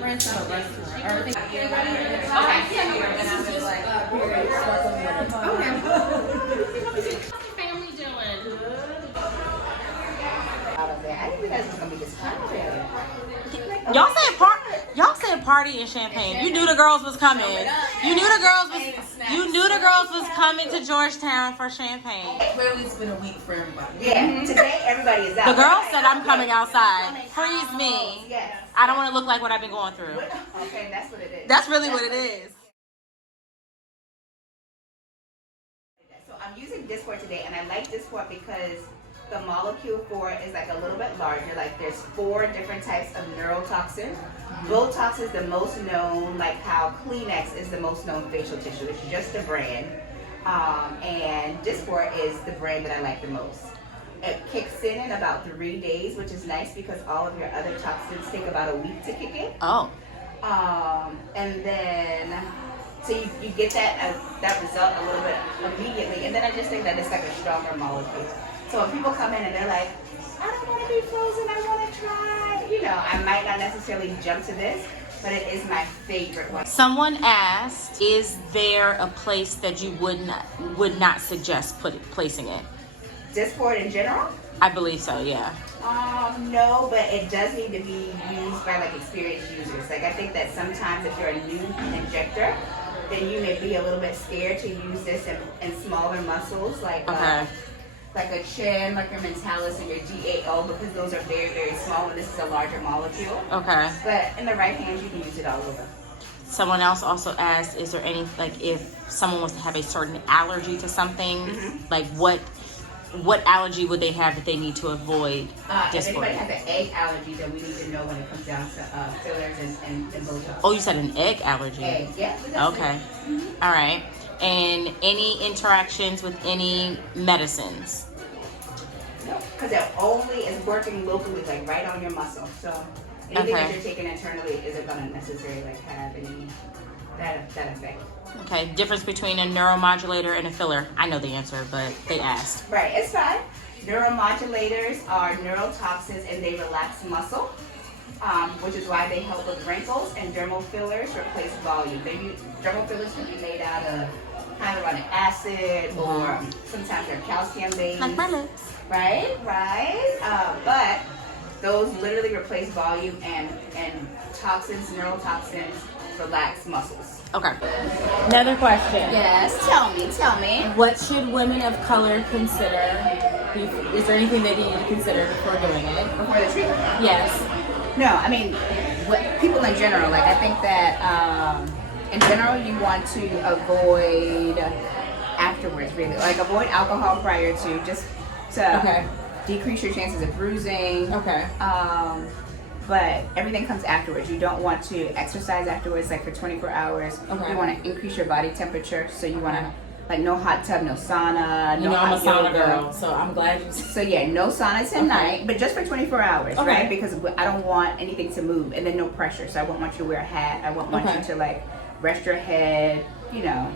restaurant. Everything. Okay. Family doing? Out of there. I didn't realize it was gonna be this crowded. Y'all said party in Champaign. You knew the girls was coming. You knew the girls was coming to Georgetown for Champagne. Clearly, it's been a week for everybody. Yeah, today everybody is out. The girl said I'm coming outside. Freeze me. Yes. I don't want to look like what I've been going through. Okay, that's what it is. That's really what it is. So I'm using Dysport today, and I like Dysport because the molecule for it is like a little bit larger. Like there's 4 different types of neurotoxin. Botox is the most known, like how Kleenex is the most known facial tissue. It's just a brand. And Dysport is the brand that I like the most. It kicks in about 3 days, which is nice because all of your other toxins take about a week to kick in. Oh. And then, so you get that result a little bit immediately. And then I just think that it's like a stronger molecule. So when people come in and they're like, I don't want to be frozen, I want to try, you know, I might not necessarily jump to this, but it is my favorite one. Someone asked, is there a place that you would not suggest placing it? Dysport in general? I believe so, yeah. No, but it does need to be used by like experienced users. Like I think that sometimes if you're a new injector, then you may be a little bit scared to use this in smaller muscles, like like a chin, like your mentalis and your GAO, because those are very, very small, and this is a larger molecule. Okay. But in the right hands, you can use it all over. Someone else also asked, is there any, like if someone was to have a certain allergy to something, like what allergy would they have that they need to avoid? If anybody has an egg allergy, then we need to know when it comes down to fillers and Botox. Oh, you said an egg allergy? Egg, yeah. Okay. All right. And any interactions with any medicines? No, because it only is working locally, like right on your muscle. So anything that you're taking internally isn't going to necessarily like have any that effect. Okay. Difference between a neuromodulator and a filler? I know the answer, but they asked. Right, it's fine. Neuromodulators are neurotoxins and they relax muscle, which is why they help with wrinkles, and dermal fillers replace volume. Dermal fillers can be made out of hyaluronic acid or sometimes they're calcium based. Like my lips. Right. But those literally replace volume and toxins, neurotoxins, relax muscles. Okay. Another question. Yes, tell me. What should women of color consider? Is there anything they need to consider before doing it? Before the treatment? Yes. No, I mean, people in general, like I think that in general you want to avoid afterwards, really. Like avoid alcohol prior to, just to decrease your chances of bruising. Okay. But everything comes afterwards. You don't want to exercise afterwards, like for 24 hours. Okay. You want to increase your body temperature, so you want to, like, no hot tub, no sauna, You know, hot I'm a sauna yoga. girl, so I'm glad you. So yeah, no saunas tonight, but just for 24 hours, right? Because I don't want anything to move, and then no pressure. So I won't want you to wear a hat. I won't want you to like rest your head, you know,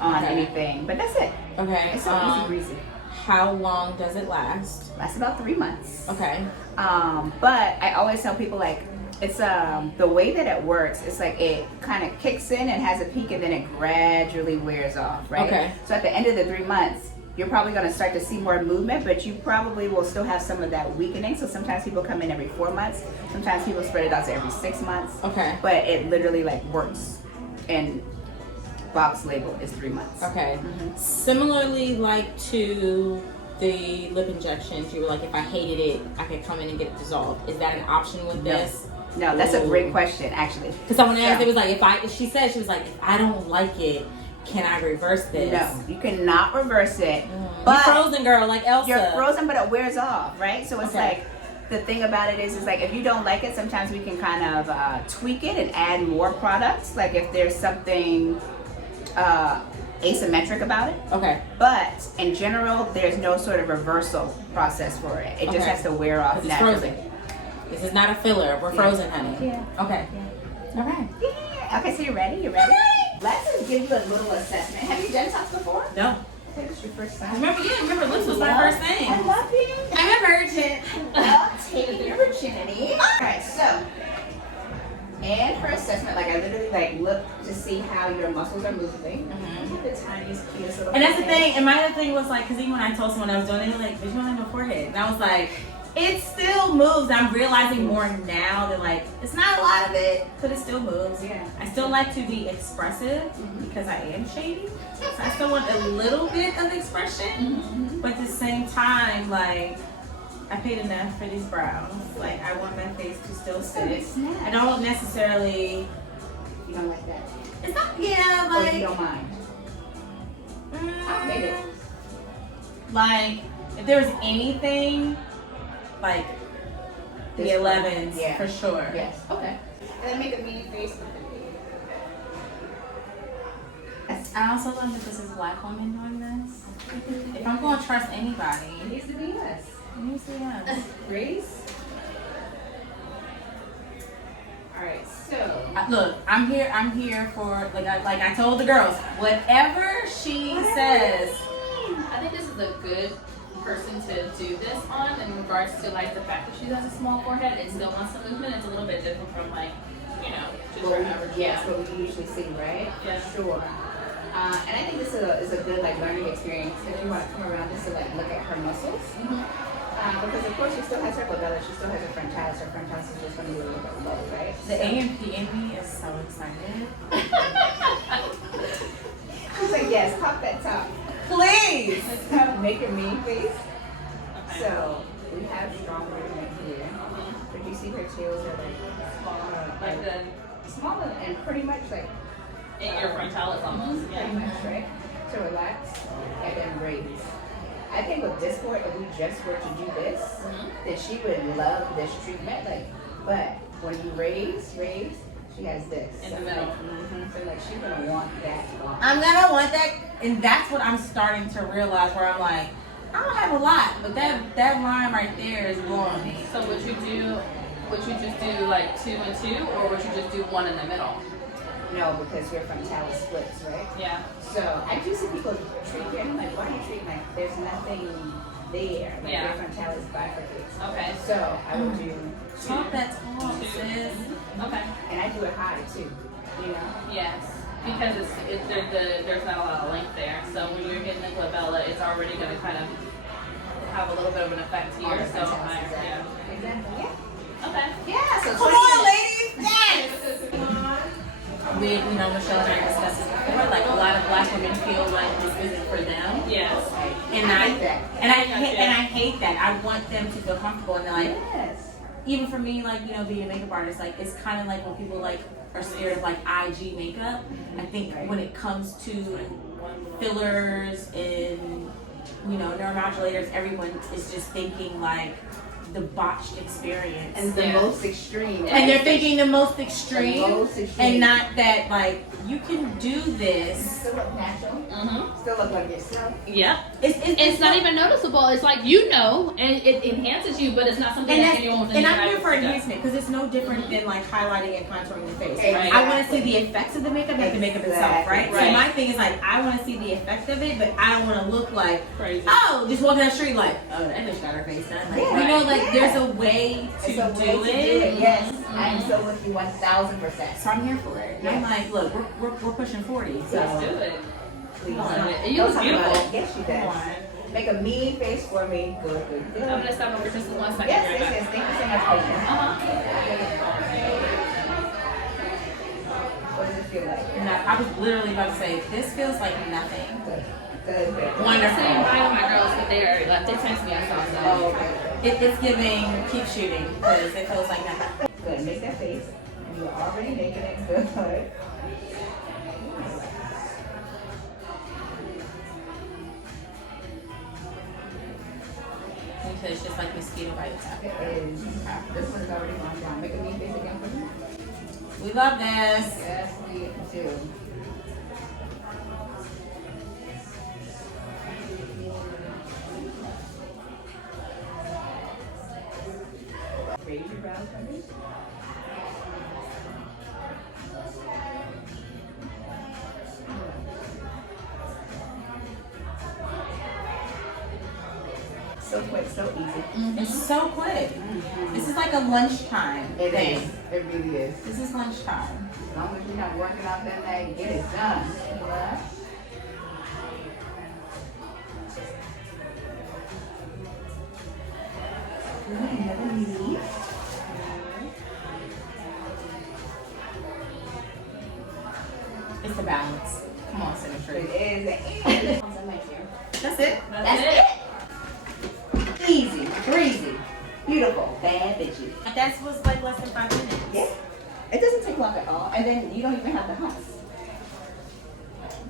on anything. But that's it. Okay. It's so easy breezy. How long does it last? Lasts about 3 months. Okay. But I always tell people, like, it's the way that it works, it's like it kind of kicks in and has a peak and then it gradually wears off, right? Okay. So at the end of the 3 months, you're probably going to start to see more movement, but you probably will still have some of that weakening. So sometimes people come in every 4 months. Sometimes people spread it out to every 6 months. Okay. But it literally like works, and box label is 3 months. Okay. Similarly, like to the lip injections, you were like, if I hated it, I could come in and get it dissolved. Is that an option with this? No, that's a great question, actually. Because someone asked, it was like, she said, she was like, if I don't like it, can I reverse this? No, you cannot reverse it. But you're frozen, girl, like Elsa. You're frozen, but it wears off, right? So it's like, the thing about it is like, if you don't like it, sometimes we can kind of tweak it and add more products. Like if there's something asymmetric about it. Okay. But in general, there's no sort of reversal process for it. It just has to wear off naturally. Frozen. This is not a filler. We're frozen, honey. Yeah. Okay. Yeah. All right. Yeah. Okay, so you ready? Let's just give you a little assessment. Have you done Tox before? No. Okay, this is your first time. Remember lips was my first thing. I love you. I'm a virgin. Well, take your virginity. All right, so And for assessment, like I literally like look to see how your muscles are moving. Mhm. The tiniest, cutest little. And that's the forehead. thing. And my other thing was like, because even when I told someone I was doing it, they were like, "But you don't have no forehead." And I was like, it still moves. I'm realizing more now that like it's not a lot of it, but it still moves. Yeah. I still like to be expressive because I am shady. So I still want a little bit of expression, but at the same time, like I paid enough for these brows. Like I want my face to still sit. I don't necessarily. You don't like that? It's not. Yeah, Or like. you don't mind? I'll make it. Like if there was anything, like the This one. 11's Yeah. for sure. Yes. Okay. And then make a mean face. I also love that this is black women doing this. If I'm going to trust anybody, It needs to be us. it needs to be us. Grace. All right. So. Look, I'm here for like I told the girls, whatever she says. I think this is a good person to do this on in regards to like the fact that she has a small forehead and still wants some movement. It's a little bit different from like, you know, just Well, her average. yes, what we usually see, right? Yeah. For sure. And I think this is a good like learning experience if you want to come around just to like look at her muscles. Because of course she still has her glabella, she still has her frontalis. Her frontalis is just going to be a little bit low, right? The AMP in me is so excited. She's like, yes, pop that top. Please. Let's have make a mean face. Okay. So we have strong movement here. But you see her tails are like smaller, Like the smaller and pretty much like in your frontalis almost. pretty Yeah. much, right? So relax and then raise. I think with Dysport, if we just were to do this, then she would love this treatment. Like, but when you raise, she has this. In the So, middle. Like, so like she's gonna want that. I'm gonna want that, and that's what I'm starting to realize. Where I'm like, I don't have a lot, but that line right there is blowing me. So would you just do like 2 and 2, or would you just do 1 in the middle? No, because your frontalis splits, right? Yeah. So I do see people treat here, and I'm like, why do you treat like there's nothing there? Like Yeah. your frontalis bifurcates. Okay. So I would do 2. Not that tall, 2. sis. Okay. And I do it high too. You know? Yes. Because there's not a lot of length there. So when you're getting the glabella, it's already going to kind of have a little bit of an effect On here. the So frontalis, yeah. Exactly. Yeah. Okay. Yeah. So Come 20 on, minutes. ladies, yes. Michelle and I discussed this before. Like a lot of black women feel like this isn't for them, Yes. and I hate that. I hate that. I want them to feel comfortable, and they're like, Yes. even for me, like, you know, being a makeup artist, like, it's kind of like when people like are scared of like IG makeup. I think when it comes to fillers and, you know, neuromodulators, everyone is just thinking like the botched experience. And the Yeah. most extreme. And they're thinking the most extreme, The most extreme. and not that like you can do this. Still look natural. Mm-hmm. Still look like yourself. Yep. It's Not even noticeable. It's like and it enhances you, but it's not something And, that that's, anyone and I'm here for enhancement because it's no different than like highlighting and contouring the face. Exactly. I want to see the effects of the makeup and the makeup itself, right? Exactly. So Right. my thing is like I want to see the effect of it, but I don't want to look like Crazy. oh, just walking down the street like oh that bitch got her face done. Like, Yeah. you know, like Yeah. there's a way to It's a way do to it. Yes. I am so with you 1,000%. So I'm here for it. And I'm Yes. like, look, we're pushing 40. So Let's do it. Please. Come on. And you Don't look talk about beautiful. it. Yes, she come does. on. Make a mean face for me. Good, good, good. I'm gonna stop over just 1 second. Yes, Right yes, back. yes. Thank you so much, patient. What does it feel like? No, I was literally about to say this feels like nothing. Good, good, good. Wonderful. Saying bye to my girls, but they text me. I saw Oh, them. okay. It's giving keep shooting because it feels like nothing. Good. Make that face. You're already making it good. Because it's just like mosquito bites. It is. This one is already gone down. Make a mean face again for me. We love this. Yes, we do. Raise your brows for me. so quick, so easy. It's so quick. This is like a lunchtime It thing. is. It really is. This is lunchtime. As long as you're not working out that night, get it done. What? Another leaf. It's the balance. Come on, Symmetry. It is. That's it. That's it. Easy, breezy, beautiful, bad bitchy. That was like less than 5 minutes. Yeah. It doesn't take long at all, and then you don't even have the house.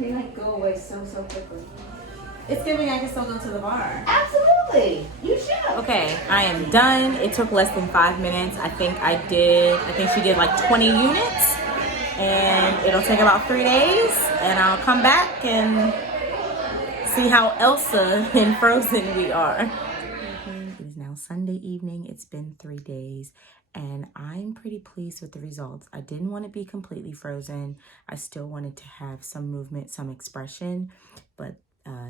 They like go away so quickly. It's giving I can still go to the bar. Absolutely, you should. Okay, I am done. It took less than 5 minutes. I think she did like 20 units. And it'll take about 3 days. And I'll come back and see how Elsa in Frozen we are. It is now Sunday evening. It's been 3 days. And I'm pretty pleased with the results. I didn't want to be completely frozen. I still wanted to have some movement, some expression. But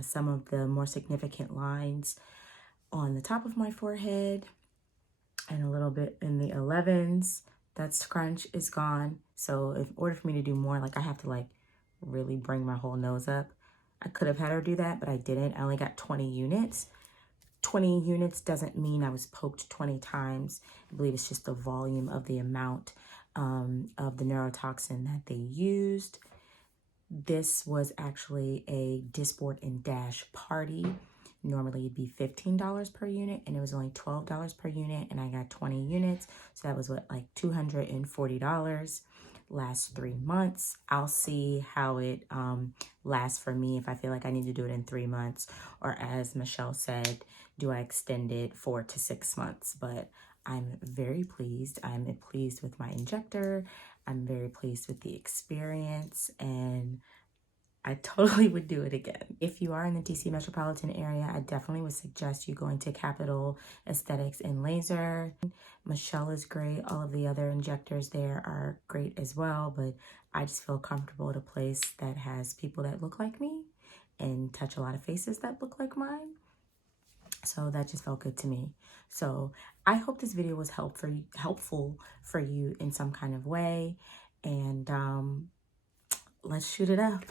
some of the more significant lines on the top of my forehead and a little bit in the 11's, that scrunch is gone. So in order for me to do more, like I have to like really bring my whole nose up. I could have had her do that, but I didn't. I only got 20 units. 20 units doesn't mean I was poked 20 times. I believe it's just the volume of the amount of the neurotoxin that they used. This was actually a Dysport and Dash party. Normally it'd be $15 per unit, and it was only $12 per unit, and I got 20 units. So that was what, like $240. Lasts 3 months. I'll see how it lasts for me, if I feel like I need to do it in 3 months, or as Michelle said, do I extend it 4 to 6 months? But I'm very pleased. I'm pleased with my injector. I'm very pleased with the experience, and I totally would do it again. If you are in the DC metropolitan area, I definitely would suggest you going to Capital Aesthetics and Laser. Michelle is great. All of the other injectors there are great as well, but I just feel comfortable at a place that has people that look like me and touch a lot of faces that look like mine. So that just felt good to me. So I hope this video was helpful for you in some kind of way. And let's shoot it up.